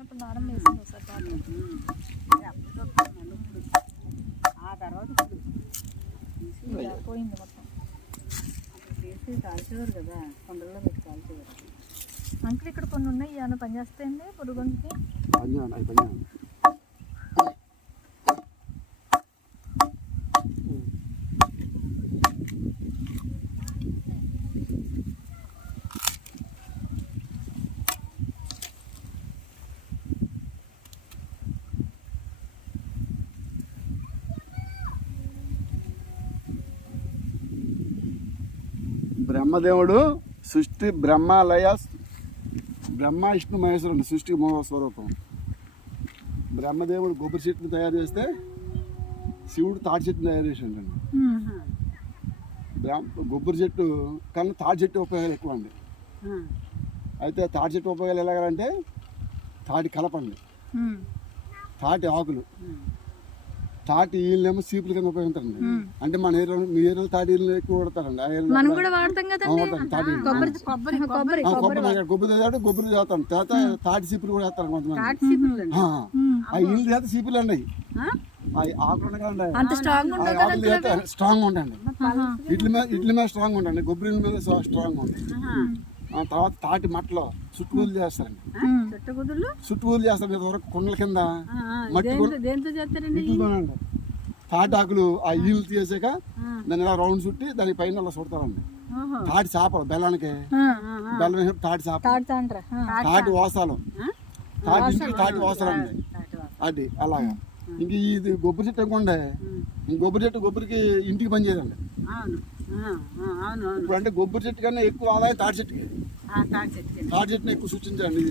ఇప్పుడు నారం వేసింది సార్ ఆ తర్వాత పోయింది మొత్తం వేసి కాల్చేవారు కదా, కొండల్లో పెట్టి కాల్చేవారు. అంకుల్ ఇక్కడ కొన్ని ఉన్నాయి, ఏమైనా పని చేస్తాయండి పురుగుకి? బ్రహ్మదేవుడు సృష్టి బ్రహ్మాలయ బ్రహ్మ విష్ణు మహేశ్వరుడు సృష్టికి మూల స్వరూపం. బ్రహ్మదేవుడు కొబ్బరి చెట్టుని తయారు చేస్తే శివుడు తాటి చెట్టుని తయారు చేసిండు. కొబ్బరి చెట్టు కన్నా తాటి చెట్టు ఉపయోగాలు ఎక్కువ అండి. అయితే తాటి చెట్టు ఉపయోగాలు ఎలాగంటే తాటి కలపండి, తాటి ఆకులు, తాటి ఈళ్ళేమో సీపుల కింద ఉపయోగిస్తారండి. అంటే మన ఏరియాలో మీ ఏరియాలో తాటి ఈళ్ళు ఎక్కువ కొడతారండి. కొబ్బరి చేస్తాను, తాటి సీపులు కూడా వేస్తారు కొంతమంది. ఆ ఈళ్ళు చేస్తే సీపులు అండి, ఆకులు స్ట్రాంగ్ ఉంటాయండి. ఇడ్లీ మీద స్ట్రాంగ్ ఉంటాయండి, కొబ్బరి మీద స్ట్రాంగ్ ఉంటాయి. తర్వాత తాటి మట్టలో చుట్టుకూలు చేస్తారండి, చుట్టుకూలు చేస్తారు వరకు కొండల కింద మట్టి. తాటి ఆకులు ఆ ఈలు తీసాక దాన్ని ఇలా రౌండ్ చుట్టి దాని పైన అలా చుడతారండి. తాటి చేపలు బెల్లానికి, బెల్లం వేసినప్పుడు తాటి చేప, తాటి వాసాలు, తాటి వాసాలు అండి అది అలాగా. ఇంక ఇది కొబ్బరి చెట్టు అనుకోండి, కొబ్బరి చెట్టు కొబ్బరికి ఇంటికి పని చేయదండి. ఇప్పుడు అంటే కొబ్బరి చెట్టు కన్నా ఎక్కువ ఆదాయం తాటి చెట్టుకి. తాటి చెట్టుని ఎక్కువ సూచించండి.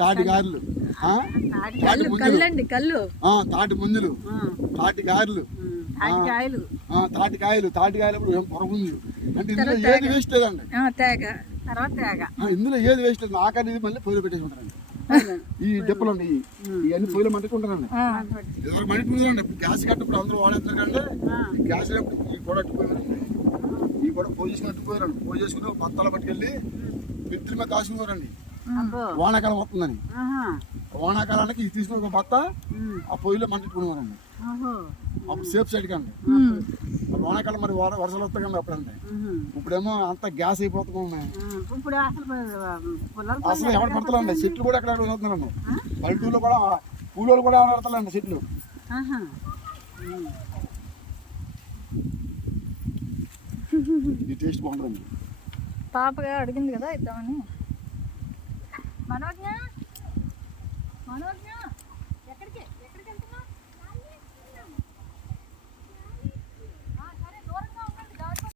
తాటి గారెలు, తాటి ముంజులు, తాటి గారెలు, తాటి కాయలు, తాటి కాయలు పొరగుంజు. అంటే ఇందులో ఏది వేస్ట్ లేదండి, ఇందులో ఏది వేస్ట్ లేదు. ఆకారం ఇది మళ్ళీ పొయ్యిలో పెట్టేసి ఉంటారండి. ఈ డెప్పులు అండి ఇవన్నీ పొయ్యిలో మంటుకుంటారండి. ఎవరు మంటుకుంటారండి. గ్యాస్ కట్టప్పుడు అందరూ వాడేస్తారు కంటే గ్యాస్ ఈ కూడా అట్టుకుపోయారండి. ఈ కూడా పోయి చేసుకుని అట్టుకుపోయారండి. పోయి చేసుకుని బత్తాలు పట్టుకెళ్ళి మిత్రుల మీద కాసుకున్నారండి. వానాకాలం వస్తుందని వానాకాలానికి తీసుకుని ఒక బత్త ఆ పొయ్యిలో మంటుకున్నారండి. అప్పుడు సేఫ్ సైడ్ కండి. వానాకాలం మరి వర్షాలు వస్తాయి కండి అప్పుడండి. ఇప్పుడేమో అంత గ్యాస్ అయిపోతుంది. అసలు ఎవరు పడతారండి, చెట్లు కూడా ఎక్కడ వెళ్తున్నారండి. పల్లెటూరులో కూడా కూలోళ్ళు కూడా ఆడతారండి చెట్లు. ఈ టేస్ట్ బాగుంటుంది. పాపగా అడిగింది కదా ఇద్దామని. మనోజ్ఞ